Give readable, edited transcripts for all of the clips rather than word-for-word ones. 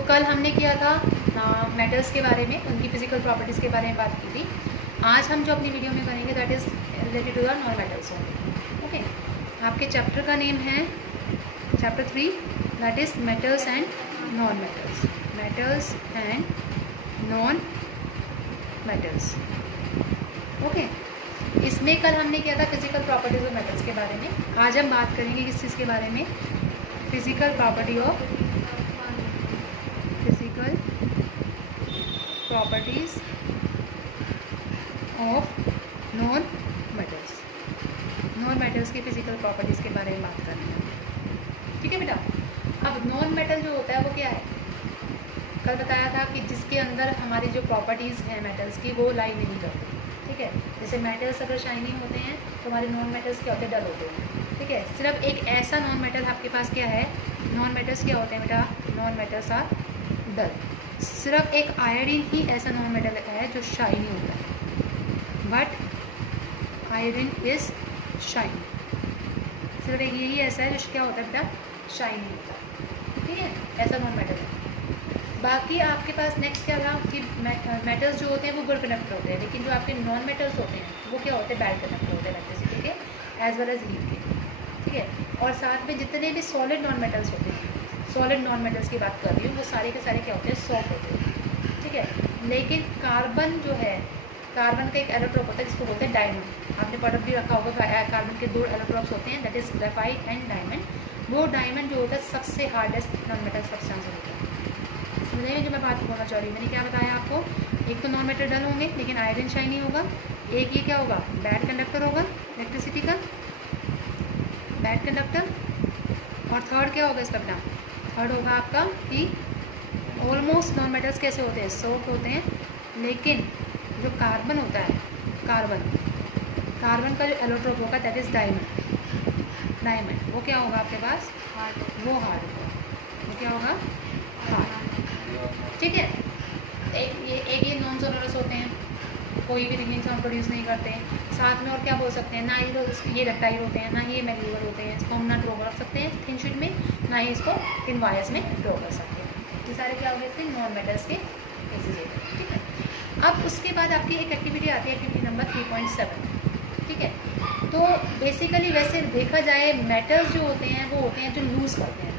कल हमने किया था मेटल्स के बारे में, उनकी फिजिकल प्रॉपर्टीज़ के बारे में बात की थी। आज हम जो अपनी वीडियो में करेंगे that is related to the non metals only. Okay, आपके चैप्टर का नेम है chapter 3 that is metals and non metals. Metals and non metals. Okay, इसमें कल हमने किया था फिजिकल प्रॉपर्टीज़ ऑफ मेटल्स के बारे में। आज हम बात करेंगे किस चीज़ के बारे में, physical properties of non metals. Non metals की फिजिकल प्रॉपर्टीज़ के बारे में बात करनी है, ठीक है बेटा। अब नॉन मेटल जो होता है वो क्या है, कल बताया था कि जिसके अंदर हमारी जो प्रॉपर्टीज़ हैं मेटल्स की वो लाई नहीं करती, ठीक है। जैसे मेटल्स अगर शाइनिंग होते हैं तो हमारे नॉन मेटल्स क्या होते हैं, डल होते हैं, ठीक है। सिर्फ एक ऐसा नॉन मेटल आपके पास क्या है, नॉन मेटल्स क्या होते हैं बेटा, नॉन मेटल्स आर डल। सिर्फ एक आयोडीन ही ऐसा नॉन मेटल है जो शाइनी होता है, बट आयोडीन इज शाइन। सिर्फ एक यही ऐसा है जो क्या होता है बेटा, शाइनी होता है, ठीक है, ऐसा नॉन मेटल है। बाकी आपके पास नेक्स्ट क्या था कि मेटल्स जो होते हैं वो गुड कंडक्टर होते हैं, लेकिन जो आपके नॉन मेटल्स होते हैं वो क्या होते हैं, बैड कंडक्टर होते हैं इलेक्ट्रिसिटी के एज वेल एज हीट के, ठीक है। और साथ में जितने भी सॉलिड नॉन मेटल्स होते हैं, सॉलिड नॉन मेटल्स की बात कर रही हूँ, वो सारे के सारे क्या होते हैं, सॉफ्ट होते हैं, ठीक है। लेकिन कार्बन जो है, कार्बन का एक एलोट्रोप होता है जिसको बोलते हैं डायमंड। आपने पढ़ भी रखा होगा, कार्बन के 2 एलोट्रोप्स होते हैं that is graphite and diamond. वो डायमंड जो होता है सबसे हार्डेस्ट नॉन मेटल सब्सटेंस होता है। समझेंगे जो मैं बात बोलना चाह रही हूँ, मैंने क्या बताया आपको, एक तो नॉन मेटल डल होंगे लेकिन आयरन शाइनी होगा, एक ये क्या होगा, बैड कंडक्टर होगा इलेक्ट्रिसिटी का, बैड कंडक्टर। और थर्ड क्या होगा इसका बेटा, थर्ड होगा आपका कि ऑलमोस्ट नॉन मेटल्स कैसे होते हैं, सॉफ्ट होते हैं, लेकिन जो कार्बन होता है, कार्बन का जो एलोट्रोप होगा दैट इज़ डायमंड, वो क्या होगा आपके पास, वो हार्ड होगा, वो क्या होगा, हार्ड, ठीक है। एक ये नॉन सोनरस होते हैं, कोई भी रिंगिंग साउंड प्रोड्यूस नहीं करते हैं। साथ में और क्या बोल सकते हैं, ना ही तो ये रेक्टाइल होते हैं, ना ही ये मैग्नीवर होते हैं, इसको हम ना ड्रॉ कर सकते हैं थिन शीट में, ना ही इसको थिन वायर्स में ड्रॉ कर सकते हैं। ये सारे क्या हो गए इसके नॉन मेटल्स के केसेज है, ठीक है। अब उसके बाद आपकी एक एक्टिविटी आती है, एक्टिविटी नंबर 3.7, ठीक है। तो बेसिकली वैसे देखा जाए मेटल्स जो होते हैं वो होते हैं जो लूज़ करते हैं,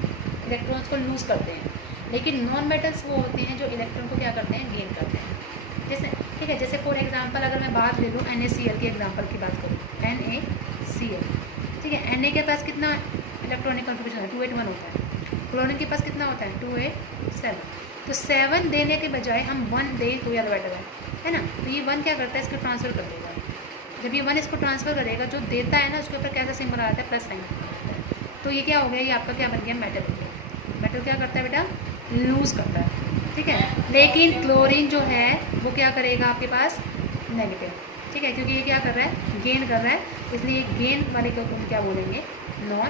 इलेक्ट्रॉन्स को लूज़ करते हैं, लेकिन नॉन मेटल्स वो होते हैं जो इलेक्ट्रॉन को क्या करते हैं, गेन करते हैं। जैसे ठीक है, जैसे फॉर एग्जांपल अगर मैं बात ले लूँ NaCl के एग्जांपल की बात करूँ, NaCl, ठीक है। Na के पास कितना इलेक्ट्रॉनिक कॉन्फिगरेशन है, 281 होता है। क्लोरीन के पास कितना होता है, 287। तो 7 देने के बजाय हम 1 दे तो ज़्यादा बेटर है ना। तो ये 1 क्या करता है, इसको ट्रांसफ़र कर देगा। जब ये 1 इसको ट्रांसफ़र करेगा, जो देता है ना उसके ऊपर कैसा सिंबल आता है, प्लस साइन। तो ये क्या हो गया, ये आपका क्या बन गया, मेटल हो गया। मेटल क्या करता है बेटा, लूज़ करता है, ठीक है। लेकिन क्लोरीन जो है वो क्या करेगा आपके पास, नेगेटिव, ठीक है, क्योंकि ये क्या कर रहा है, गेन कर रहा है, इसलिए गेन वाले को तुम क्या बोलेंगे, नॉन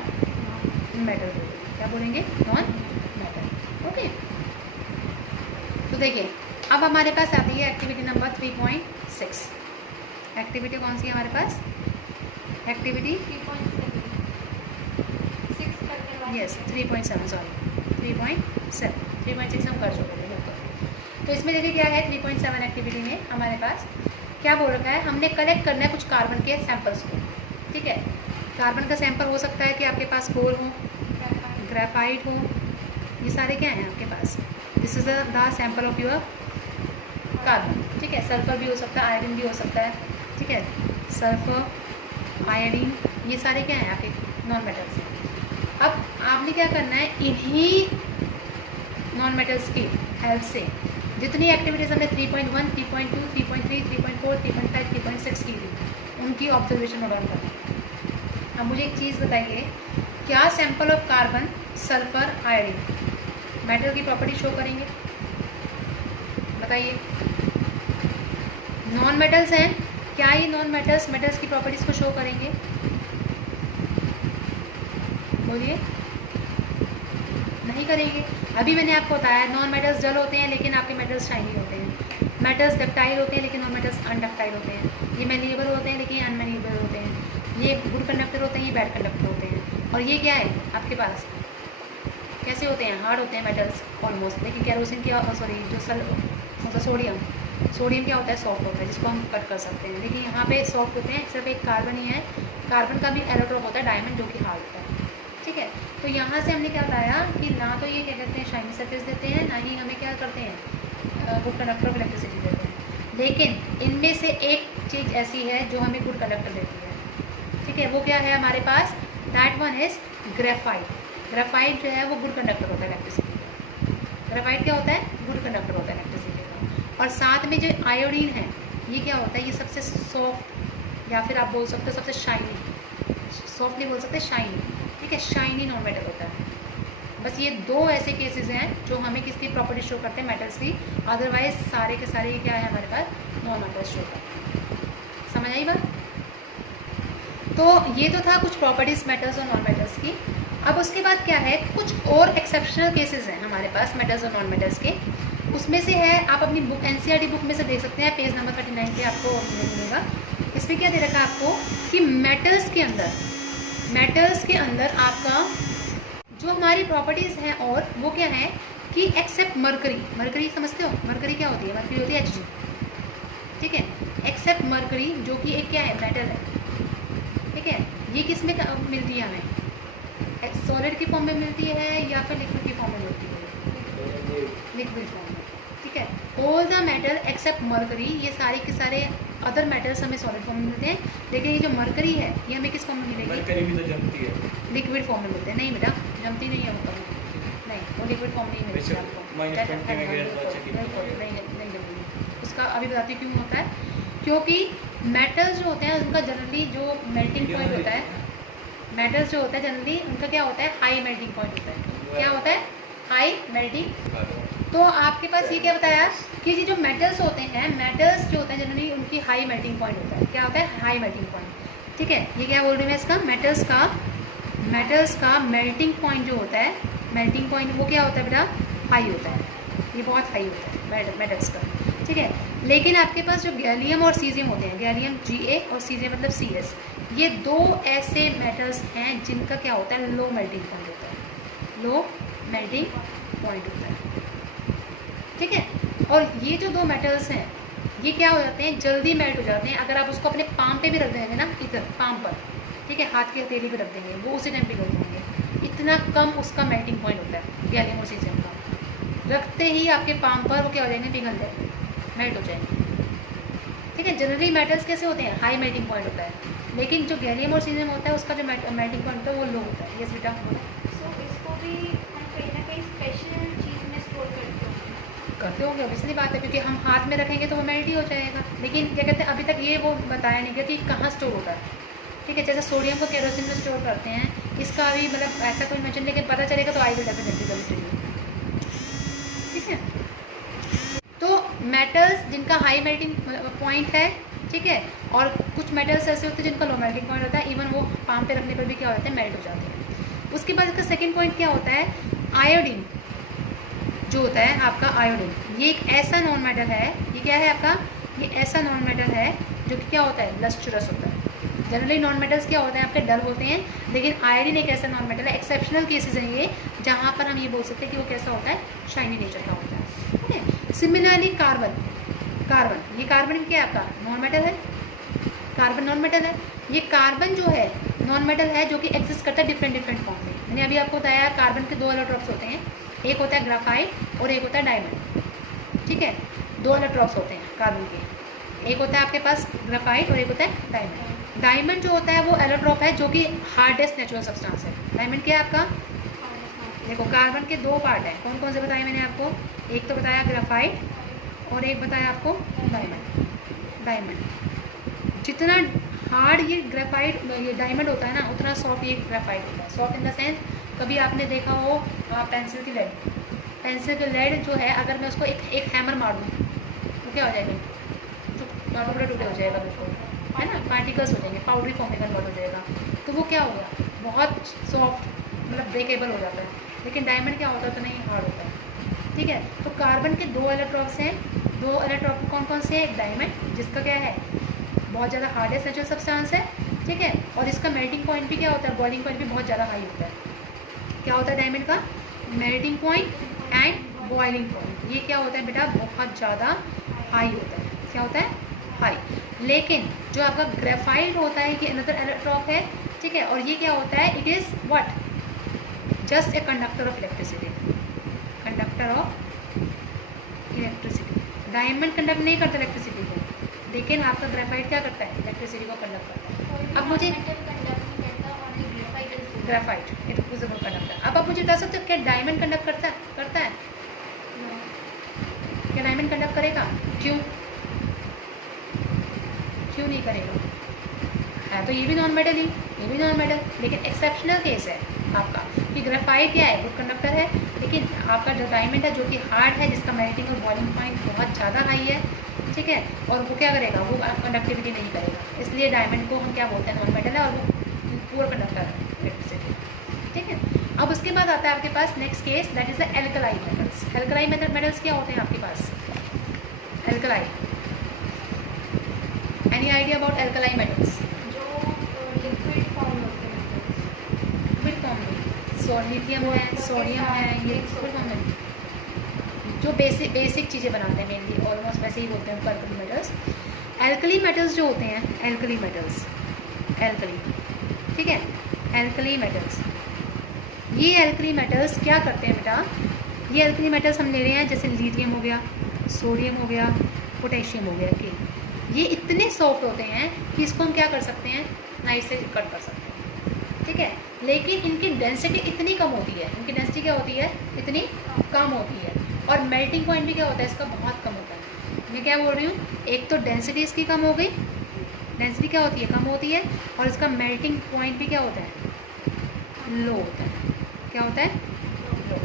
मेटल बोलेंगे। क्या बोलेंगे, नॉन मेटल, ओके। तो देखिए अब हमारे पास आती है एक्टिविटी नंबर 3.6। एक्टिविटी कौन सी है हमारे पास, एक्टिविटी 3.7, यस 3.7, सॉरी 3.6 हम कर चुके हैं। तो इसमें देखिए क्या है, 3.7 एक्टिविटी में हमारे पास क्या बोल रखा है, हमने कलेक्ट करना है कुछ कार्बन के सैंपल्स को, ठीक है। कार्बन का सैंपल हो सकता है कि आपके पास कोल हो, ग्रेफाइट हो, ये सारे क्या हैं आपके पास, this is the sample of your carbon, ठीक है। सल्फर भी हो सकता है, आयोडीन भी हो सकता है, ठीक है। सल्फर, आयोडीन, ये सारे क्या हैं आपके नॉन मेटल्स हैं। अब आपने क्या करना है, इन्हीं नॉन मेटल्स की हेल्प से जितनी एक्टिविटीज़ हमने 3.1, 3.2, 3.3, 3.4, 3.5, 3.6 की थी, उनकी ऑब्जर्वेशन नोट डाउन करना। अब मुझे एक चीज़ बताइए, क्या sample of carbon, sulphur, iodine metal की प्रॉपर्टी शो करेंगे, बताइए। नॉन मेटल्स हैं, क्या ये नॉन मेटल्स की प्रॉपर्टीज़ को शो करेंगे, बोलिए, नहीं करेंगे। अभी मैंने आपको बताया नॉन मेटल्स डल होते हैं लेकिन आपके मेटल्स शाइनी होते हैं, मेटल्स डक्टाइल होते हैं लेकिन नॉन मेटल्स अनडक्टाइल होते हैं, ये मैन्यूएबल होते हैं लेकिन अनमैन्यूएबल होते हैं, ये गुड कंडक्टर होते हैं, ये बैड कंडक्टर होते हैं। और ये क्या है आपके पास, कैसे होते हैं, हार्ड होते हैं मेटल्स ऑलमोस्ट। लेकिन कैरोसिन क्या, सॉरी जो सोडियम क्या होता है, सॉफ्ट होता है, जिसको हम कट कर सकते हैं। लेकिन यहाँ पे सॉफ्ट होते हैं, सिर्फ एक कार्बन ही है। कार्बन का भी एलोट्रॉप होता है डायमंड, जो कि हार्ड होता है। ठीक है, तो यहाँ से हमने क्या बताया कि ना तो ये क्या कहते हैं शाइनी सरफेस देते हैं, ना ही हमें क्या करते हैं गुड कंडक्टर ऑफ इलेक्ट्रिसिटी देते हैं। लेकिन इनमें से एक चीज़ ऐसी है जो हमें गुड कंडक्टर देती है। ठीक है, वो क्या है हमारे पास, that one is graphite. Graphite जो है वो गुड कंडक्टर होता है इलेक्ट्रिसिटी का। ग्रेफाइट क्या होता है, गुड कंडक्टर होता है इलेक्ट्रिसिटी का। और साथ में जो आयोडीन है, ये क्या होता है, ये सबसे सॉफ्ट, या फिर आप बोल सकते हो सबसे शाइनी, सॉफ्ट नहीं बोल सकते, शाइनी। ठीक है, शाइनी नॉन मेटल होता है। बस ये दो ऐसे केसेस हैं जो हमें किसकी प्रॉपर्टी शो करते हैं, मेटल्स की। अदरवाइज सारे के सारे क्या है हमारे पास, नॉन मेटल्स शो करते हैं। समझ आई बात? तो ये तो था कुछ प्रॉपर्टीज मेटल्स और नॉन मेटल्स की। अब उसके बाद क्या है, कुछ और एक्सेप्शनल केसेस हैं हमारे पास मेटल्स और नॉन मेटल्स के। उसमें से है, आप अपनी बुक एनसीईआरटी बुक में से देख सकते हैं, पेज नंबर 39 पे आपको मिलेगा। इसमें क्या दे रखा है आपको कि मेटल्स के अंदर आपका जो हमारी प्रॉपर्टीज़ हैं, और वो क्या है कि एक्सेप्ट मरकरी। मरकरी समझते हो, मरकरी क्या होती है, मरकरी होती है Hg। ठीक है, एक्सेप्ट मरकरी जो कि एक क्या है, मेटल है। ठीक है, ये किस में मिलती है हमें, सॉलिड की फॉर्म में मिलती है या फिर लिक्विड की फॉर्म में मिलती है, लिक्विड फॉर्म में। ठीक है, all the metal except mercury, ये सारे के सारे अदर मेटल्स हमें सॉलिड फॉर्म में मिलते हैं। लेकिन ये जो मरकरी है ये हमें किस फॉर्म में मिलेगी, मरकरी भी तो जमती है, लिक्विड फॉर्म में मिलते हैं। नहीं बेटा, जमती नहीं है वो कभी, नहीं, वो लिक्विड फॉर्म नहीं मिलती आपको, नहीं जमेगी। उसका अभी बताती हूँ क्यों होता है। क्योंकि मेटल्स जो होते हैं उनका जनरली जो मेल्टिंग पॉइंट होता है, मेटल्स जो होता है जनरली उनका क्या होता है, हाई मेल्टिंग पॉइंट होता है। क्या होता है, हाई मेल्टिंग। तो आपके पास ये क्या बताया कि ये जो मेटल्स होते हैं, मेटल्स जो होते हैं जनरली उनकी हाई मेल्टिंग पॉइंट होता है। क्या होता है, हाई मेल्टिंग पॉइंट। ठीक है, ये क्या बोल रही हूँ मैं इसका, मेटल्स का मेल्टिंग पॉइंट जो होता है, मेल्टिंग पॉइंट वो क्या होता है बेटा, हाई होता है। ये बहुत हाई होता है मेटल्स का। ठीक है, लेकिन आपके पास जो गैलियम और सीजियम होते हैं, गैलियम Ga और सीजियम मतलब Cs, ये दो ऐसे मेटल्स हैं जिनका क्या होता है, लो मेल्टिंग पॉइंट होता है, लो मेल्टिंग पॉइंट होता है। ठीक है, और ये जो दो मेटल्स हैं ये क्या हो जाते हैं, जल्दी मेल्ट हो जाते हैं। अगर आप उसको अपने पाम पे भी रख देंगे ना, इधर पाम पर, ठीक है, हाथ की हथेली पे रख देंगे, वो उसी टाइम पिघल जाएंगे। इतना कम उसका मेल्टिंग पॉइंट होता है गैलियम और सीजियम का। रखते ही आपके पाम पर वो क्या हो जाएंगे, पिघल जाएंगे, मेल्ट हो जाएंगे। ठीक है, जनरली मेटल्स कैसे होते हैं, हाई मेल्टिंग पॉइंट होता है। लेकिन जो गैलियम और सीजियम होता है उसका जो मेल्टिंग पॉइंट होता है वो लो होता है। यस बेटा, इसको भी हम कहीं ना कहीं स्पेशल चीज़ में स्टोर करते होंगे, ऑब्वियसली बात है, क्योंकि हम हाथ में रखेंगे तो वो मेल्ट ही हो जाएगा। लेकिन क्या कहते हैं, अभी तक ये वो बताया नहीं गया कि कहाँ स्टोर होता है। ठीक है, जैसे सोडियम को केरोसिन में स्टोर करते हैं, इसका अभी मतलब ऐसा कोई मेंशन, लेकिन पता चलेगा तो I will definitely tell you. ठीक है, तो मेटल्स जिनका हाई मेल्टिंग पॉइंट है, ठीक है, और कुछ मेटल्स ऐसे होते हैं जिनका लो मेल्टिंग पॉइंट होता है, इवन वो पाम पे रखने पर भी क्या हो जाते हैं, मेल्ट हो जाते हैं। उसके बाद इसका सेकेंड पॉइंट क्या होता है, आयोडीन जो होता है आपका, आयोडीन ये एक ऐसा नॉन मेटल है, ये क्या है आपका, ये ऐसा नॉन मेटल है जो कि क्या होता है, लस्ट्रस होता है। जनरली नॉन मेटल्स क्या होते हैं आपके, डल होते हैं, लेकिन आयोडीन एक ऐसा नॉन मेटल है, एक्सेप्शनल केसेस हैं ये, जहाँ पर हम ये बोल सकते हैं कि वो कैसा होता है, शाइनी नेचर का होता है। ठीक है, सिमिलरली कार्बन, ये कार्बन क्या है आपका, नॉन मेटल है, कार्बन नॉन मेटल है। ये कार्बन जो है नॉन मेटल है जो कि एग्जिस्ट करता है डिफरेंट फॉर्म में। मैंने अभी आपको बताया कार्बन के दो एलोट्रॉप्स होते हैं, एक होता है ग्राफाइट और एक होता है डायमंड। ठीक है, दो एलोट्रॉप्स होते हैं कार्बन के, एक होता है आपके पास ग्राफाइट और एक होता है डायमंड। डायमंड जो होता है वो एलोट्रॉप है जो कि हार्डेस्ट नेचुरल सब्सटेंस है। डायमंड क्या है आपका, देखो कार्बन के दो पार्ट हैं, कौन कौन से बताए मैंने आपको, एक तो बताया ग्राफाइट और एक बताया आपको डायमंड। जितना हार्ड ये ग्रेफाइट, ये डायमंड होता है ना, उतना सॉफ्ट ये ग्रेफाइट होता है। सॉफ्ट इन द सेंस, कभी आपने देखा हो पेंसिल की लेड जो है, अगर मैं उसको एक हैमर मार दूँ तो क्या हो जाएगा, जो टुकड़ा टुकड़े हो जाएगा बिल्कुल, है ना, पार्टिकल्स हो जाएंगे, पाउडरी फॉर्म में कन्वर्ट हो जाएगा। तो वो क्या हो गया, बहुत सॉफ्ट, मतलब ब्रेकेबल हो जाता है। लेकिन डायमंड क्या होता है, उतना ही हार्ड होता है। ठीक है, तो कार्बन के दो इलेक्ट्रॉन्स हैं, दो इलेक्ट्रॉन कौन कौन से हैं, डायमंड जिसका क्या है, बहुत ज़्यादा हार्डेस्ट नेचुरल सब्सटेंस है। ठीक है, और इसका मेल्टिंग पॉइंट भी क्या होता है, बॉइलिंग पॉइंट भी बहुत ज़्यादा हाई होता है। क्या होता है डायमंड का, melting point and boiling point. ये क्या होता है बेटा, बहुत ज़्यादा हाई होता है। क्या होता है, हाई। लेकिन जो आपका ग्रेफाइट होता है कि अनदर इलेक्ट्रॉन है, ठीक है, और ये क्या होता है, it is what, just a conductor of electricity, conductor of electricity. Diamond conduct नहीं करता इलेक्ट्रिसिटी को, लेकिन आपका ग्रेफाइट क्या करता है, इलेक्ट्रिसिटी को कंडक्ट करता है। अब मुझे ग्रेफाइट ये तो फिजिबल कंडक्टर। अब आप मुझे बता सकते हो क्या डायमंड कंडक्ट करता है? क्या डायमंड कंडक्ट करेगा? क्यों नहीं करेगा? है तो ये भी नॉन मेटल ही, ये भी नॉन मेटल, लेकिन एक्सेप्शनल केस है आपका कि ग्रेफाइट क्या है, गुड कंडक्टर है, लेकिन आपका जो डायमंड है जो कि हार्ड है, जिसका मेल्टिंग और बॉइलिंग पॉइंट बहुत ज़्यादा हाई है, ठीक है, और वो क्या करेगा, वो कंडक्टिविटी नहीं करेगा। इसलिए डायमंड को हम क्या बोलते हैं, नॉन मेटल है, और वो पूरा कंडक्टर है इलेक्ट्रिसिटी, ठीक है। अब उसके बाद आता है आपके पास next case, that is the alkali metals. Alkali metals क्या होते हैं आपके पास, alkali, any idea about alkali metals? Liquid form होते हैं, लिक्विड फॉर्म में लिथियम है, सोडियम है, ये लिक्विड फॉर्म में जो बेसिक चीज़ें बनाते हैं मेनली, ऑलमोस्ट वैसे ही बोलते हैं उनको एल्कली मेटल्स। एल्कली मेटल्स जो होते हैं, एल्कली मेटल्स, एल्कली, ठीक है, एल्कली मेटल्स, ये एल्कली मेटल्स क्या करते हैं बेटा, ये एल्कली मेटल्स हम ले रहे हैं, जैसे लिथियम हो गया, सोडियम हो गया, पोटेशियम हो गया, कि ये इतने सॉफ्ट होते हैं कि इसको हम क्या कर सकते हैं, नाइफ से कट कर सकते हैं, ठीक है, लेकिन इनकी डेंसिटी इतनी कम होती है, इनकी डेंसिटी क्या होती है, इतनी कम होती है, और मेल्टिंग पॉइंट भी क्या होता है इसका, बहुत कम होता है। मैं क्या बोल रही हूँ, एक तो डेंसिटी इसकी कम हो गई, डेंसिटी क्या होती है, कम होती है, और इसका मेल्टिंग पॉइंट भी क्या होता है, लो होता है। क्या होता है, लो,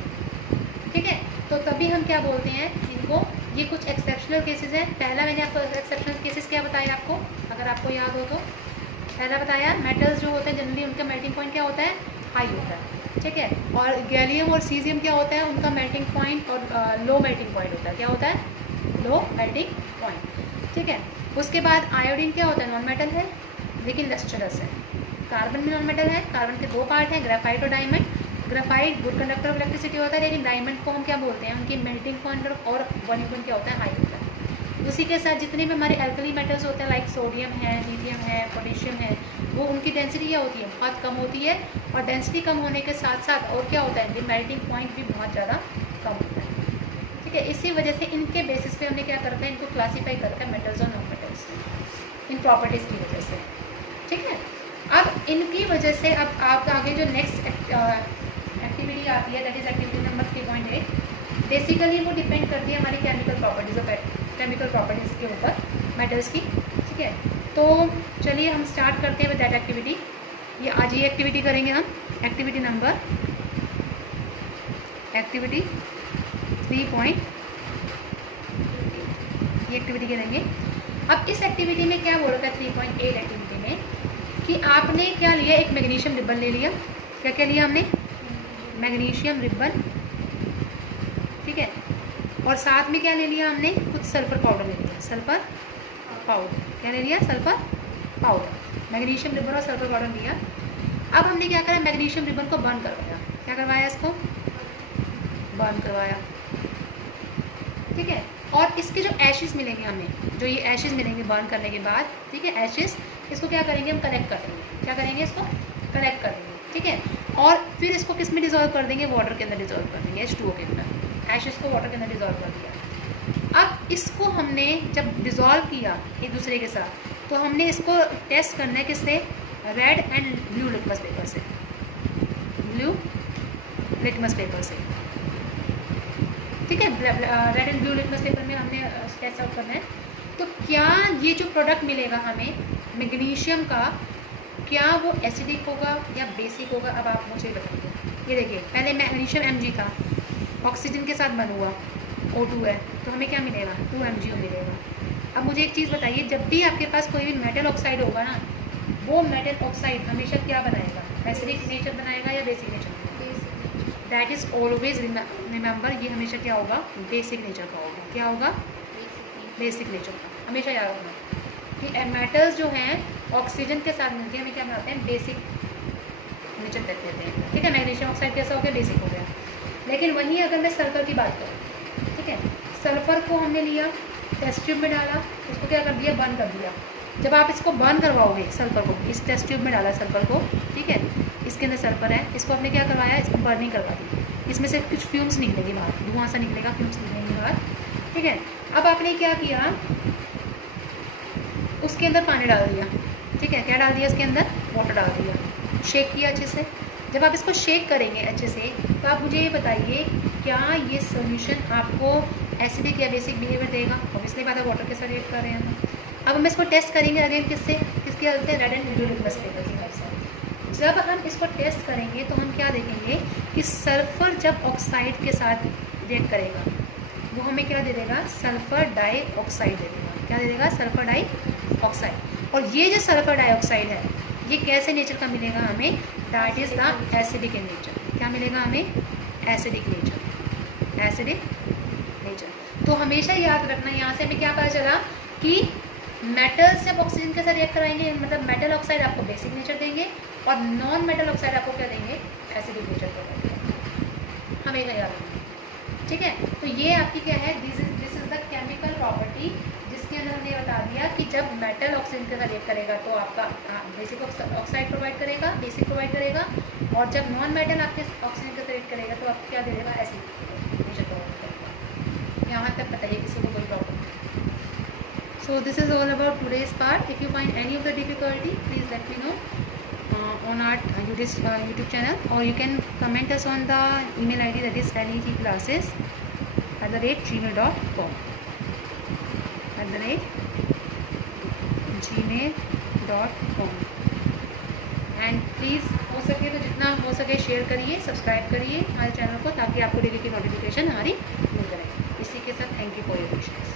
ठीक है। तो तभी हम क्या बोलते हैं इनको, ये कुछ एक्सेप्शनल केसेस हैं। पहला मैंने आपको एक्सेप्शनल केसेस क्या बताया आपको, अगर आपको याद हो तो, पहला बताया मेटल्स जो होते हैं जनरली उनका मेल्टिंग पॉइंट क्या होता है, हाई होता है, ठीक है, और गैलियम और सीजियम क्या होता है, उनका मेल्टिंग पॉइंट और लो मेल्टिंग पॉइंट होता है। क्या होता है, लो मेल्टिंग पॉइंट, ठीक है। उसके बाद आयोडीन क्या होता है, नॉन मेटल है लेकिन लस्टरस है। कार्बन भी नॉन मेटल है, कार्बन के दो पार्ट हैं, ग्रेफाइट और diamond. Graphite good conductor of electricity होता है, लेकिन डायमंड को हम क्या बोलते हैं, उनकी मेल्टिंग पॉइंट और बॉइलिंग पॉइंट क्या होता है, हाई होता है। उसी के साथ जितने भी हमारे एल्कली मेटल्स होते हैं, लाइक सोडियम है, लिथियम है, पोटेशियम है, वो उनकी डेंसिटी क्या होती है, बहुत कम होती है, और डेंसिटी कम होने के साथ साथ और क्या होता है, मेल्टिंग पॉइंट भी बहुत ज़्यादा कम होता है, ठीक है। इसी वजह से इनके बेसिस पे हमने क्या कर रखा है, इनको क्लासीफाई कर रखा है मेटल्स और नॉन मेटल्स, इन प्रॉपर्टीज़ की वजह से, ठीक है। अब इनकी वजह से अब आप आगे जो नेक्स्ट एक्टिविटी आती है, that is activity number 3.8। Basically वो डिपेंड करती है हमारी केमिकल प्रॉपर्टीज़ के ऊपर मेटल्स की, ठीक है। तो चलिए हम स्टार्ट करते हैं विद दैट एक्टिविटी। ये आज ये एक्टिविटी करेंगे हम, एक्टिविटी 3.8 ये एक्टिविटी करेंगे। अब इस एक्टिविटी में क्या बोल रखा है 3.8 एक्टिविटी में, कि आपने क्या लिया, एक मैग्नीशियम रिबन ले लिया। क्या क्या लिया हमने, मैग्नीशियम रिबन, ठीक है, और साथ में क्या ले लिया हमने, कुछ सल्फर पाउडर ले लिया, सल्फर पाउडर, क्या ले लिया, सल्फर पाउडर। मैग्नीशियम रिबन और सल्फर पाउडर लिया। अब हमने क्या करा, मैग्नीशियम रिबन को बर्न करवाया। क्या करवाया, इसको बर्न करवाया, ठीक है। और इसके जो एशेस मिलेंगे हमें, जो ये एशेस मिलेंगे बर्न करने के बाद, ठीक है, एशेस, इसको क्या करेंगे हम, कलेक्ट कर देंगे। क्या करेंगे, इसको कलेक्ट कर देंगे, ठीक है, और फिर इसको किस में डिजॉल्व कर देंगे, वाटर के अंदर डिजॉल्व कर देंगे, H2O के अंदर। एशेस को वाटर के अंदर डिजॉल्व कर दिया। अब इसको हमने जब डिजॉल्व किया एक दूसरे के साथ, तो हमने इसको टेस्ट करना है किससे, red and blue litmus paper से, ब्लू लिटमस पेपर से, ठीक है। Red and blue litmus paper में हमने टेस्ट आउट करना है। तो क्या ये जो प्रोडक्ट मिलेगा हमें मैग्नीशियम का, क्या वो एसिडिक होगा या बेसिक होगा, अब आप मुझे बताइए। ये देखिए, पहले मैग्नीशियम Mg था, ऑक्सीजन के साथ बना हुआ O2 है, तो हमें क्या मिलेगा, 2MgO मिलेगा। अब मुझे एक चीज़ बताइए, जब भी आपके पास कोई भी मेटल ऑक्साइड होगा ना, वो मेटल ऑक्साइड हमेशा क्या बनाएगा, एसिडिक नेचर बनाएगा या बेसिक नेचर बनाएगा। दैट इज़ ऑलवेज रिमेंबर, ये हमेशा क्या होगा, बेसिक नेचर का होगा। क्या होगा, बेसिक नेचर का, हमेशा याद रखना कि मेटल्स जो हैं ऑक्सीजन के साथ मिलकर हमें क्या बनाते हैं, बेसिक नेचर तक देते हैं, ठीक है। मैग्नीशियम ऑक्साइड कैसा हो गया, बेसिक हो गया। लेकिन वहीं अगर मैं सल्फर की बात करूँ, ठीक है, सल्फर को हमने लिया, टेस्ट ट्यूब में डाला, उसको क्या कर दिया, बर्न कर दिया। जब आप इसको बर्न करवाओगे सल्फर को, इस टेस्ट ट्यूब में डाला सल्फर को, ठीक है, इसके अंदर सल्फर है, इसको आपने क्या करवाया, इसको बर्निंग करवा दी, इसमें से कुछ फ्यूम्स निकलेंगे बाहर, धुआं सा निकलेगा, फ्यूम्स निकलेंगे बाहर, ठीक है। अब आपने क्या किया, उसके अंदर पानी डाल दिया, ठीक है, क्या डाल दिया, इसके अंदर वाटर डाल दिया, शेक किया अच्छे से। जब आप इसको शेक करेंगे अच्छे से, तो आप मुझे ये बताइए क्या ये सोल्यूशन आपको एसिडिक या बेसिक बिहेवियर देगा? ऑब्वियसली बात है, वाटर के साथ रिएक्ट कर रहे हैं हम। अब हम इसको टेस्ट करेंगे अगेन किससे, किसकी हेल्प से, red and blue litmus paper की हेल्प से। जब हम इसको टेस्ट करेंगे तो हम क्या देखेंगे कि सल्फर जब ऑक्साइड के साथ रिएक्ट करेगा, वो हमें क्या दे देगा, सल्फर डाइऑक्साइड दे देगा। क्या दे देगा, सल्फर डाइऑक्साइड। और ये जो सल्फर डाइऑक्साइड है, ये कैसे नेचर का मिलेगा हमें, that is the acidic in nature. क्या मिलेगा हमें, एसिडिक नेचर, एसिडिक नेचर। तो हमेशा याद रखना, यहाँ से हमें क्या पता चला कि मेटल्स जब ऑक्सीजन के साथ रिएक्ट कराएंगे, मतलब मेटल ऑक्साइड आपको बेसिक नेचर देंगे और नॉन मेटल ऑक्साइड आपको क्या देंगे, एसिडिक नेचर का देंगे। हमेशा याद रखना, ठीक है। तो ये आपकी क्या है, this is the chemical property, जिसके अंदर हमने बता दिया कि जब मेटल ऑक्सीजन के साथ रिएक्ट करेगा तो आपका बेसिक ऑक्साइड प्रोवाइड करेगा, बेसिक प्रोवाइड करेगा, और जब नॉन मेटल आपके ऑक्सीजन के साथ रिएक्ट करेगा तो आपको क्या दे देगा, एसिडिक नेचर प्रोवाइड करेगा। यहाँ तक बताइए किसी को कोई problem. So this is all about today's part. If you find any of the difficulty, please let me know on our YouTube channel, or you can comment us on the email ID, that is netclasses@gmail.com, @gmail.com। And please हो सके तो जितना हो सके share करिए, subscribe करिए हमारे channel को, ताकि आपको डेली की नोटिफिकेशन हमारी मिल जाए। इसी के साथ thank you for your patience.